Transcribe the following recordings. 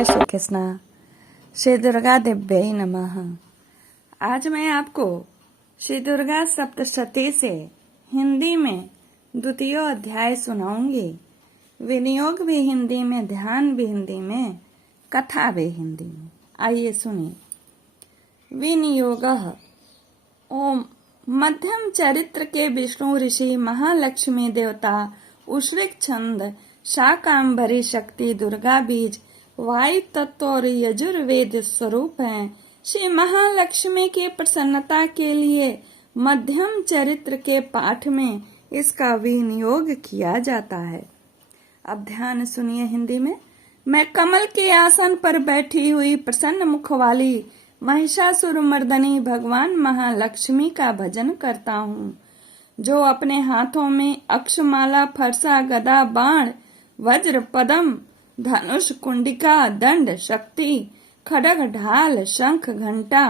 जय श्री कृष्णा। श्री दुर्गा दिव्यै नमः। आज मैं आपको श्री दुर्गा सप्तशती से हिंदी में द्वितीय अध्याय सुनाऊंगी। विनियोग भी हिंदी में, ध्यान भी हिंदी में, कथा भी हिंदी में। आइए सुनिए। विनियोगः। ओम। मध्यम चरित्र के विष्णु ऋषि महालक्ष्मी देवता उश्रिक छंद शाकांबरी शक्ति दुर्गा बीज वायु तत्व और यजुर्वेद स्वरूप हैं। श्री महालक्ष्मी की प्रसन्नता के लिए मध्यम चरित्र के पाठ में इसका विनियोग किया जाता है। अब ध्यान सुनिए हिंदी में। मैं कमल के आसन पर बैठी हुई प्रसन्न मुख वाली महिषासुर मर्दनी भगवान महालक्ष्मी का भजन करता हूँ, जो अपने हाथों में अक्षमाला, फरसा, गदा, बाण, वज्र, पदम, धनुष, कुंडिका, दंड, शक्ति, खड्ग, ढाल, शंख, घंटा,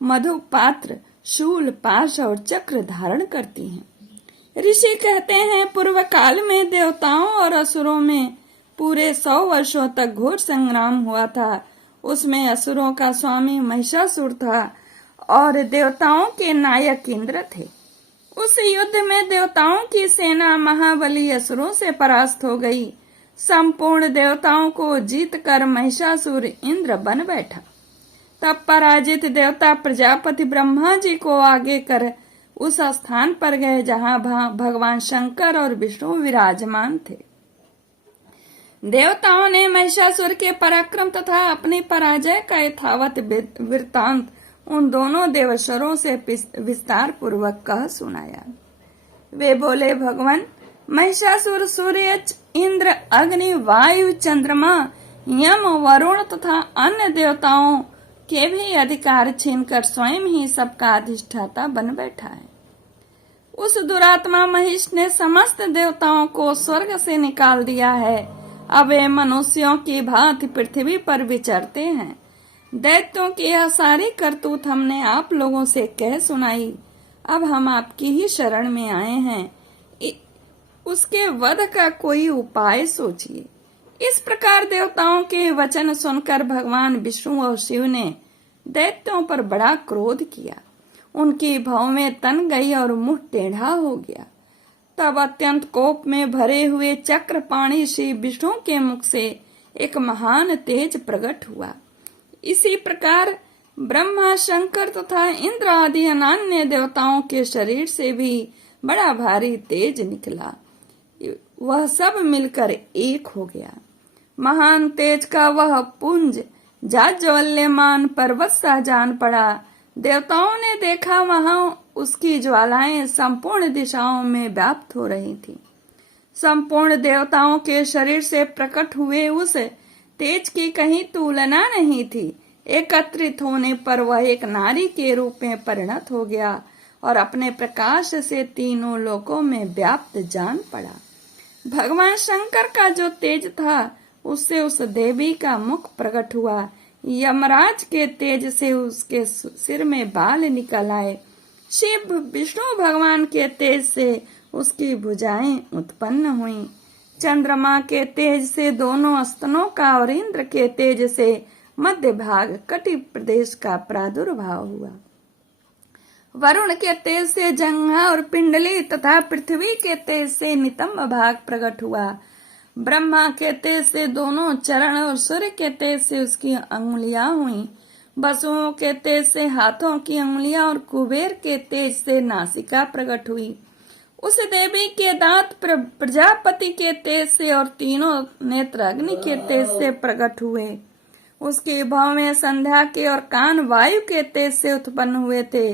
मधु पात्र, शूल, पाश और चक्र धारण करती हैं। ऋषि कहते हैं, पूर्व काल में देवताओं और असुरों में पूरे 100 वर्षों तक घोर संग्राम हुआ था। उसमें असुरों का स्वामी महिषासुर था और देवताओं के नायक इंद्र थे। उस युद्ध में देवताओं की सेना महाबली असुरों से परास्त हो गई। संपूर्ण देवताओं को जीत कर महिषासुर इंद्र बन बैठा। तब पराजित देवता प्रजापति ब्रह्मा जी को आगे कर उस स्थान पर गए जहां भगवान शंकर और विष्णु विराजमान थे। देवताओं ने महिषासुर के पराक्रम तथा अपनी पराजय का यथावत वृत्तांत उन दोनों देवेश्वरों से विस्तार पूर्वक कह सुनाया। वे बोले, भगवान, महिषासुर सूर्य, इंद्र, अग्नि, वायु, चंद्रमा, यम, वरुण तथा अन्य देवताओं के भी अधिकार छीनकर स्वयं ही सबका अधिष्ठाता बन बैठा है। उस दुरात्मा महिष ने समस्त देवताओं को स्वर्ग से निकाल दिया है। अब वे मनुष्यों की भांति पृथ्वी पर विचरते हैं। दैत्यों की यह सारी करतूत हमने आप लोगों से कह सुनाई। अब हम आपकी ही शरण में आए हैं। उसके वध का कोई उपाय सोचिए। इस प्रकार देवताओं के वचन सुनकर भगवान विष्णु और शिव ने दैत्यों पर बड़ा क्रोध किया। उनकी भौवें तन गई और मुंह टेढ़ा हो गया। तब अत्यंत कोप में भरे हुए चक्रपाणी श्री विष्णु के मुख से एक महान तेज प्रकट हुआ। इसी प्रकार ब्रह्मा, शंकर तथा इंद्र आदि अन्य देवताओं के शरीर से भी बड़ा भारी तेज निकला। वह सब मिलकर एक हो गया। महान तेज का वह पुंज जाज्वल्यमान पर्वत सा जान पड़ा। देवताओं ने देखा, वहां उसकी ज्वालाएं संपूर्ण दिशाओं में व्याप्त हो रही थी। संपूर्ण देवताओं के शरीर से प्रकट हुए उस तेज की कहीं तुलना नहीं थी। एकत्रित होने पर वह एक नारी के रूप में परिणत हो गया और अपने प्रकाश से तीनों लोकों में व्याप्त जान पड़ा। भगवान शंकर का जो तेज था, उससे उस देवी का मुख प्रकट हुआ। यमराज के तेज से उसके सिर में बाल निकल आए। शिव विष्णु भगवान के तेज से उसकी भुजाएं उत्पन्न हुईं। चंद्रमा के तेज से दोनों स्तनों का और इंद्र के तेज से मध्य भाग कटि प्रदेश का प्रादुर्भाव हुआ। वरुण के तेज से जंघा और पिंडली तथा पृथ्वी के तेज से नितंब भाग प्रकट हुआ। ब्रह्मा के तेज से दोनों चरण और सूर्य के तेज से उसकी अंगुलियां हुई। वसुओं के तेज से हाथों की अंगुलियां और कुबेर के तेज से नासिका प्रकट हुई। उस देवी के दांत प्रजापति के तेज से और तीनों नेत्र अग्नि के तेज से प्रकट हुए। उसकी भौवें संध्या के और कान वायु के तेज से उत्पन्न हुए थे।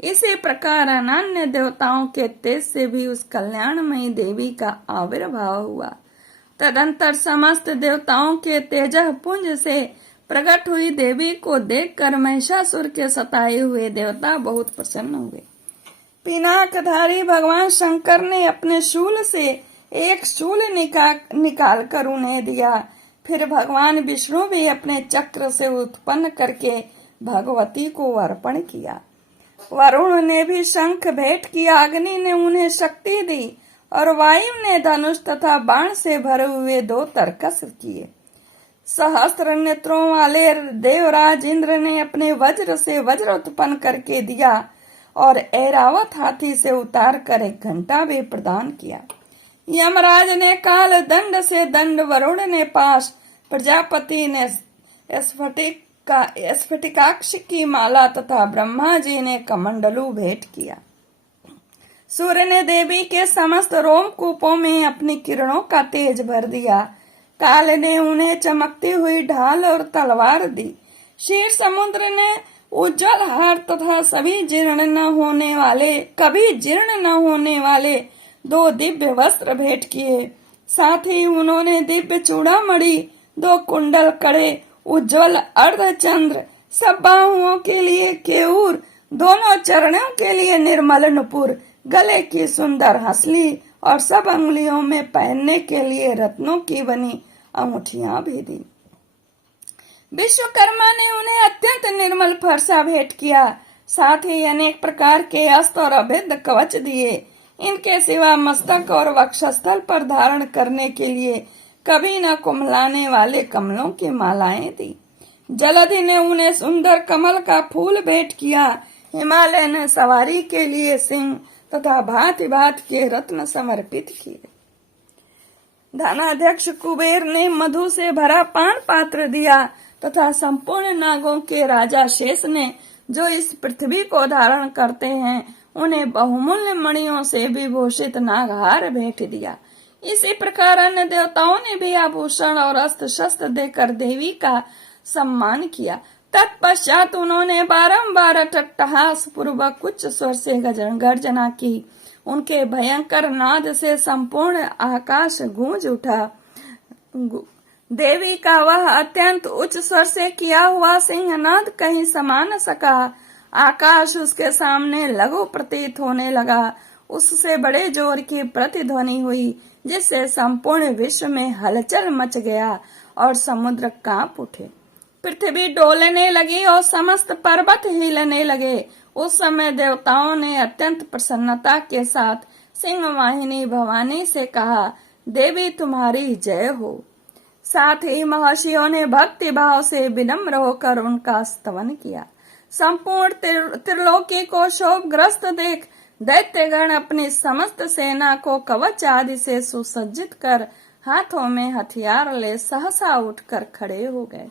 इसी प्रकार अन्य देवताओं के तेज से भी उस कल्याणमयी देवी का आविर्भाव हुआ। तदंतर समस्त देवताओं के तेजः पुंज से प्रकट हुई देवी को देखकर महिषासुर के सताए हुए देवता बहुत प्रसन्न हुए। पिनाकधारी भगवान शंकर ने अपने शूल से एक शूल निकाल कर उन्हें दिया। फिर भगवान विष्णु भी अपने चक्र से उत्पन्न करके भगवती को अर्पण किया। वरुण ने भी शंख भेंट किया। अग्नि ने उन्हें शक्ति दी और वायु ने धनुष तथा बाण से भरे हुए 2 तरकस किए। सहस्त्र नेत्रों वाले देवराज इंद्र ने अपने वज्र से वज्र उत्पन्न करके दिया और ऐरावत हाथी से उतार कर एक घंटा भी प्रदान किया। यमराज ने काल दंड से दंड, वरुण ने पाश, प्रजापति ने स्फटिकाक्ष की माला तथा ब्रह्मा जी ने कमंडलू भेंट किया। सूर्य ने देवी के समस्त रोमकूपों में अपनी किरणों का तेज भर दिया। काल ने उन्हें चमकती हुई ढाल और तलवार दी। क्षीर समुद्र ने उज्जवल हार तथा कभी जीर्ण न होने वाले 2 दिव्य वस्त्र भेंट किए। साथ ही उन्होंने दिव्य चूड़ामणि, 2 कुंडल, कड़े, उज्जवल अर्धचंद्र, सब बाहुओं के लिए केयूर, दोनों चरणों के लिए निर्मल नुपुर, गले की सुंदर हंसली और सब अंगुलियों में पहनने के लिए रत्नों की बनी अंगूठियां भी दी। विश्वकर्मा ने उन्हें अत्यंत निर्मल फरसा भेंट किया। साथ ही अनेक प्रकार के अस्त्र और अभेद कवच दिए। इनके सिवा मस्तक और वक्षस्थल पर धारण करने के लिए कभी न कुम्हलाने वाले कमलों की मालाएं दी। जलधि ने उन्हें सुंदर कमल का फूल भेंट किया। हिमालय ने सवारी के लिए सिंह तथा भांति भांति के रत्न समर्पित किए। धनाध्यक्ष कुबेर ने मधु से भरा पान पात्र दिया तथा संपूर्ण नागों के राजा शेष ने, जो इस पृथ्वी को धारण करते हैं, उन्हें बहुमूल्य मणियों से विभूषित नागहार भेंट दिया। इसी प्रकार अन्य देवताओं ने भी आभूषण और अस्त्र शस्त्र देकर देवी का सम्मान किया। तत्पश्चात उन्होंने बारंबार अट्टहास पूर्वक उच्च स्वर से गर्जना की। उनके भयंकर नाद से संपूर्ण आकाश गूंज उठा। देवी का वह अत्यंत उच्च स्वर से किया हुआ सिंहनाद कहीं समा न सका। आकाश उसके सामने लघु प्रतीत होने लगा। उससे बड़े जोर की प्रतिध्वनि हुई, जिससे संपूर्ण विश्व में हलचल मच गया और समुद्र कांप उठे। पृथ्वी डोलने लगी और समस्त पर्वत हिलने लगे। उस समय देवताओं ने अत्यंत प्रसन्नता के साथ सिंह वाहिनी भवानी से कहा, देवी तुम्हारी जय हो। साथ ही महर्षियों ने भक्ति भाव से विनम्र होकर उनका स्तवन किया। संपूर्ण त्रिलोकी को शोभग्रस्त देख दैत्यगण अपनी समस्त सेना को कवच आदि से सुसज्जित कर हाथों में हथियार ले सहसा उठकर खड़े हो गए।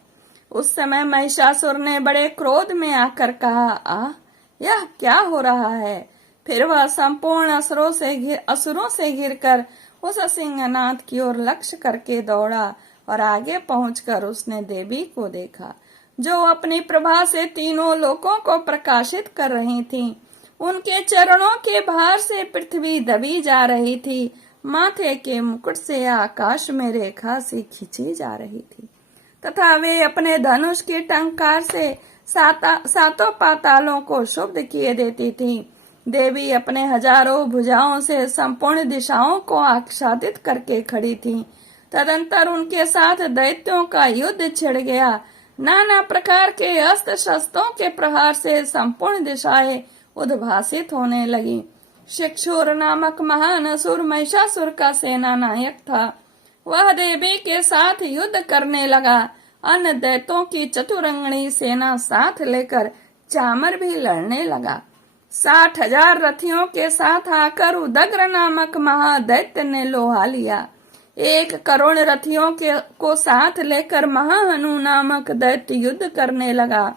उस समय महिषासुर ने बड़े क्रोध में आकर कहा, यह क्या हो रहा है? फिर वह संपूर्ण असुरों से घिरकर उस सिंहनाद की ओर लक्ष्य करके दौड़ा और आगे पहुंचकर उसने देवी को देखा, जो अपनी प्रभा से तीनों लोकों को प्रकाशित कर रही थी। उनके चरणों के भार से पृथ्वी दबी जा रही थी। माथे के मुकुट से आकाश में रेखा सी खींची जा रही थी तथा वे अपने धनुष की टंकार से सातों पातालों को शुद्ध किए देती थी। देवी अपने हजारों भुजाओं से संपूर्ण दिशाओं को आच्छादित करके खड़ी थी। तदंतर उनके साथ दैत्यों का युद्ध छिड़ गया। नाना प्रकार के अस्त्र शस्त्रों के प्रहार से संपूर्ण दिशाएं उद्भासित होने लगी। शिक्षुर नामक महान असुर महिषासुर का सेना नायक था। वह देवी के साथ युद्ध करने लगा। अन्य दैत्यों की चतुरंगणी सेना साथ लेकर चामर भी लड़ने लगा। 60,000 रथियों के साथ आकर उदग्र नामक महादैत्य ने लोहा लिया। 1 करोड़ रथियों को साथ लेकर महाहनु नामक दैत्य युद्ध करने लगा,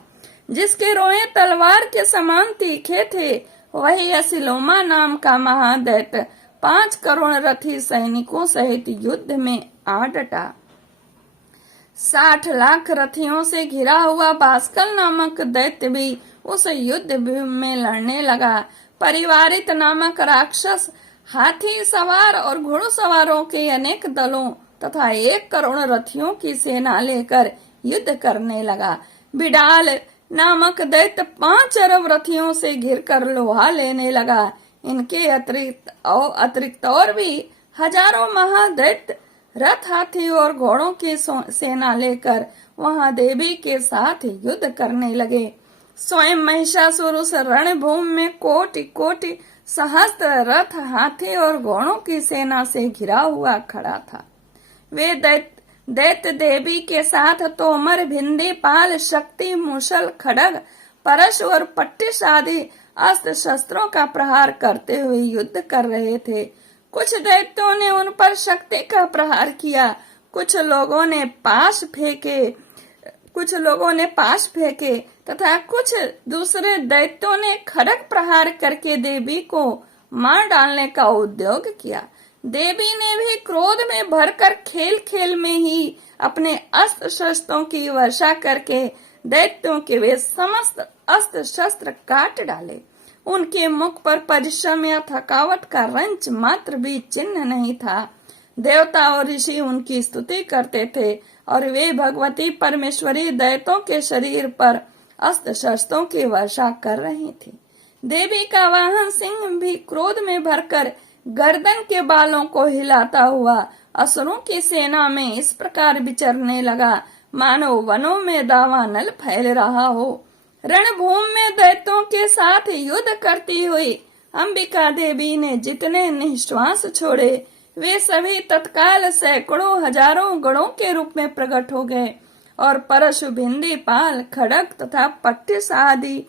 जिसके रोए तलवार के समान तीखे थे। वही असिलोमा नाम का महादैत्य 5 करोड़ रथी सैनिकों सहित युद्ध में आ डटा। 60 लाख रथियों से घिरा हुआ भास्कर नामक दैत्य भी उस युद्ध में लड़ने लगा। परिवारित नामक राक्षस हाथी सवार और घुड़सवारों के अनेक दलों तथा 1 करोड़ रथियों की सेना लेकर युद्ध करने लगा। बिडाल नामक दैत्य 5 अरब रथियों से घिरकर लोहा लेने लगा। इनके अतिरिक्त और भी हजारों महादैत्य रथ, हाथी और घोड़ों की सेना लेकर वहां देवी के साथ युद्ध करने लगे। स्वयं महिषासुर उस रणभूमि में कोटि कोटि सहस्त्र रथ, हाथी और घोड़ों की सेना से घिरा हुआ खड़ा था। वे दैत्य देवी के साथ तोमर, भिंडी, पाल, शक्ति, मूसल, खड्ग, परश और पट्टिश आदि अस्त्र शस्त्रों का प्रहार करते हुए युद्ध कर रहे थे। कुछ दैत्यों ने उन पर शक्ति का प्रहार किया, कुछ लोगों ने पाश फेंके तथा कुछ दूसरे दैत्यों ने खड्ग प्रहार करके देवी को मार डालने का उद्योग किया। देवी ने भी क्रोध में भरकर खेल खेल में ही अपने अस्त्र शस्त्रों की वर्षा करके दैत्यों के वे समस्त अस्त्र शस्त्र काट डाले। उनके मुख पर परिश्रम या थकावट का रंच मात्र भी चिन्ह नहीं था। देवता और ऋषि उनकी स्तुति करते थे और वे भगवती परमेश्वरी दैत्यों के शरीर पर अस्त्र शस्त्रों की वर्षा कर रही थी। देवी का वाहन सिंह भी क्रोध में भरकर गर्दन के बालों को हिलाता हुआ असुरों की सेना में इस प्रकार विचरने लगा मानो वनों में दावानल फैल रहा हो। रणभूमि में दैत्यों के साथ युद्ध करती हुई अंबिका देवी ने जितने निश्वास छोड़े वे सभी तत्काल सैकड़ों हजारों गणों के रूप में प्रकट हो गए और परशु, भिंडी, पाल, खड्ग तथा पट्टिश आदि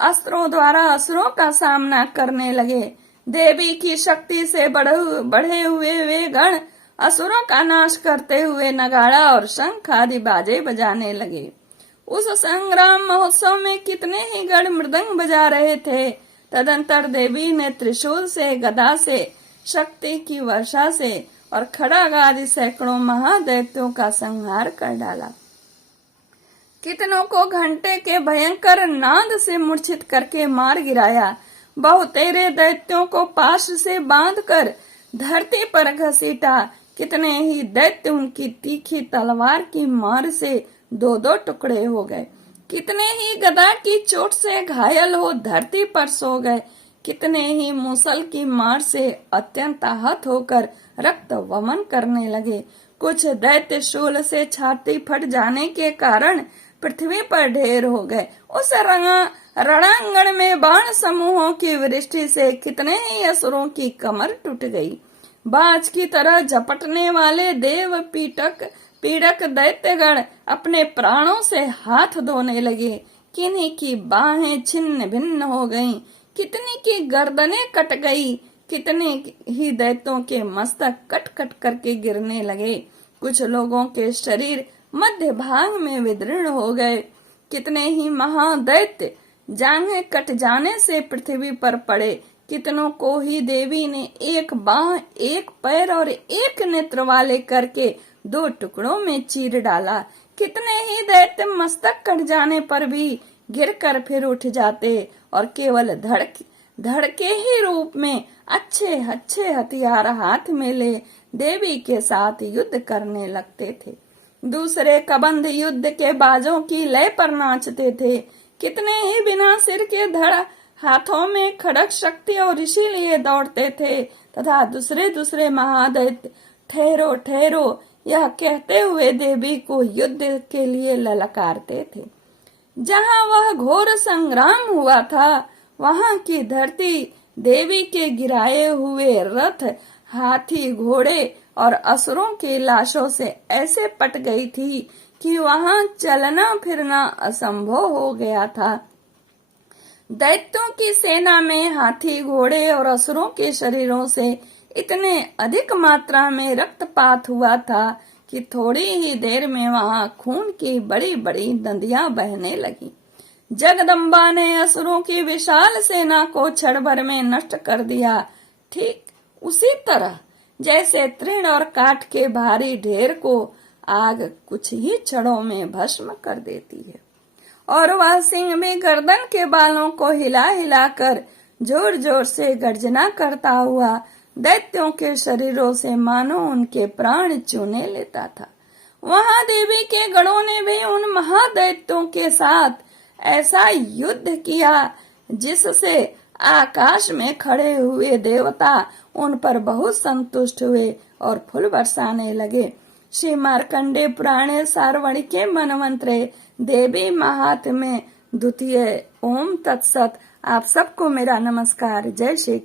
अस्त्रों द्वारा असुरों का सामना करने लगे। देवी की शक्ति से बढ़े हुए वे गण असुरों का नाश करते हुए नगाड़ा और शंख आदि बाजे बजाने लगे। उस संग्राम महोत्सव में कितने ही गण मृदंग बजा रहे थे। तदंतर देवी ने त्रिशूल से, गदा से, शक्ति की वर्षा से और खड्ग आदि सैकड़ों महादैत्यों का संहार कर डाला। कितनों को घंटे के भयंकर नाद से मूर्छित करके मार गिराया। बहुतेरे दैत्यों को पाश से बांधकर धरती पर घसीटा। कितने ही दैत्य उनकी तीखी तलवार की मार से दो दो टुकड़े हो गए। कितने ही गदा की चोट से घायल हो धरती पर सो गए। कितने ही मूसल की मार से अत्यंत आहत होकर रक्त वमन करने लगे। कुछ दैत्य शूल से छाती फट जाने के कारण पृथ्वी पर ढेर हो गए। उस रणांगण में बाण समूहों की वृष्टि से कितने ही असुरों की कमर टूट गई। बाज की तरह झपटने वाले देव पीड़क दैत्यगण अपने प्राणों से हाथ धोने लगे। किन्हीं की बाहें छिन्न भिन्न हो गईं, कितनी की गर्दनें कट गई, कितने ही दैत्यों के मस्तक कट कट करके गिरने लगे। कुछ लोगों के शरीर मध्य भाग में विदीर्ण हो गए। कितने ही महादैत्य जांघें कट जाने से पृथ्वी पर पड़े। कितनों को ही देवी ने एक बाह, एक पैर और एक नेत्र वाले करके दो टुकड़ों में चीर डाला। कितने ही दैत्य मस्तक कट जाने पर भी गिरकर फिर उठ जाते और केवल धड़के ही रूप में अच्छे अच्छे हथियार हाथ में ले देवी के साथ युद्ध करने लगते थे। दूसरे कबंध युद्ध के बाजों की लय पर नाचते थे। कितने ही बिना सिर के धड़ हाथों में खड्ग शक्ति और ऋषि लिए दौड़ते थे तथा दूसरे महादैत्य ठहरो ठहरो यह कहते हुए देवी को युद्ध के लिए ललकारते थे। जहाँ वह घोर संग्राम हुआ था वहाँ की धरती देवी के गिराए हुए रथ, हाथी, घोड़े और असुरों की लाशों से ऐसे पट गई थी कि वहाँ चलना फिरना असंभव हो गया था। दैत्यों की सेना में हाथी, घोड़े और असुरों के शरीरों से इतने अधिक मात्रा में रक्तपात हुआ था कि थोड़ी ही देर में वहाँ खून की बड़ी बड़ी नदियां बहने लगी। जगदम्बा ने असुरों की विशाल सेना को क्षण भर में नष्ट कर दिया। ठीक उसी तरह जैसे तृण और काठ के भारी ढेर को आग कुछ ही क्षणों में भस्म कर देती है। और वह सिंह भी गर्दन के बालों को हिला हिलाकर जोर जोर से गर्जना करता हुआ दैत्यों के शरीरों से मानो उनके प्राण चूने लेता था। वहां देवी के गणों ने भी उन महादैत्यों के साथ ऐसा युद्ध किया जिससे आकाश में खड़े हुए देवता उन पर बहुत संतुष्ट हुए और फूल बरसाने लगे। श्री मार्कंडे पुराणे सार्वणिके मनवंतरे देवी महात्म्य द्वितीय। ओम तत्सत। आप सबको मेरा नमस्कार। जय श्री कृष्ण।